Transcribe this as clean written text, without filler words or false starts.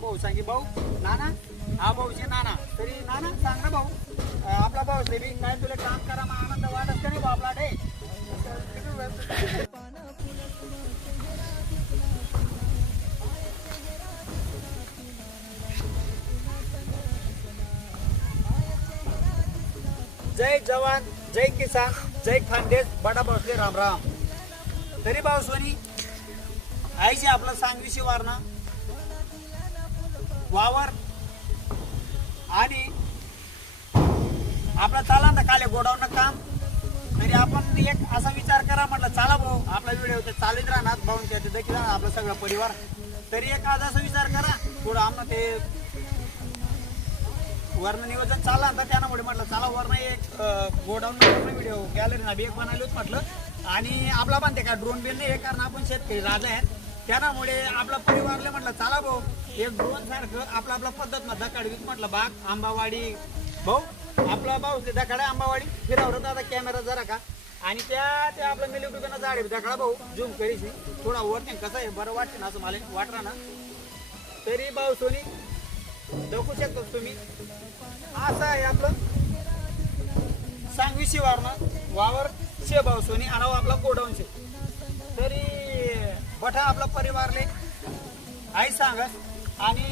भाऊ सांगे भाऊ नाना हा भाऊचे नाना तरी नाना सांग ना भाऊ आपला भाऊ बी काय तुला काम करा मग आनंद वाटत का नाही भाऊ आपला डे जय जवान जय किसान जय खानदेश बडा भाऊसले राम राम तरी भाऊ सोनी आईची आपलं सांगवीशी वारणा वावर आणि आपला चाला ना काले गोडाऊन काम तरी आपण एक असा विचार करा म्हटलं चला भाऊ आपला व्हिडिओ तर चालत राहणार भाऊ त्याचे देखील आपला सगळा परिवार तरी एक आज असा विचार करा थोडं आम्हाला ते वर्ण नियोजन चालला तर त्यामुळे म्हटलं चला वर्ण एक गोडाऊन व्हिडिओ गॅलरी ना एक बनवलोच म्हटलं आणि आपला पण ते काय ड्रोन बिल नाही हे कारण आपण शेतकरी राजा आहेत त्यामुळे आपला परिवारला म्हटलं चला भाऊ एक ड्रोन सारखं आपला आपला पद्धत ना दकाडवीत म्हटलं बाग आंबावाडी भाऊ आपला भाऊ ते दकाडा आंबावाडी फिरावर आता कॅमेरा जरा का आणि त्या आपलं मिलिटरीनं झाड दकाडा भाऊ झूम करीशी थोडा वरती कसं आहे बरं वाटते ना असं मला वाटणार ना तरी भाऊ सोनी दाखवू शकतो तुम्ही असं आहे आपलं सांगवी शिवारनं वावर शे भाऊ सोनी आणि आपला गोडाऊन शे तरी बठा आपला परिवारले आई सांगत आणि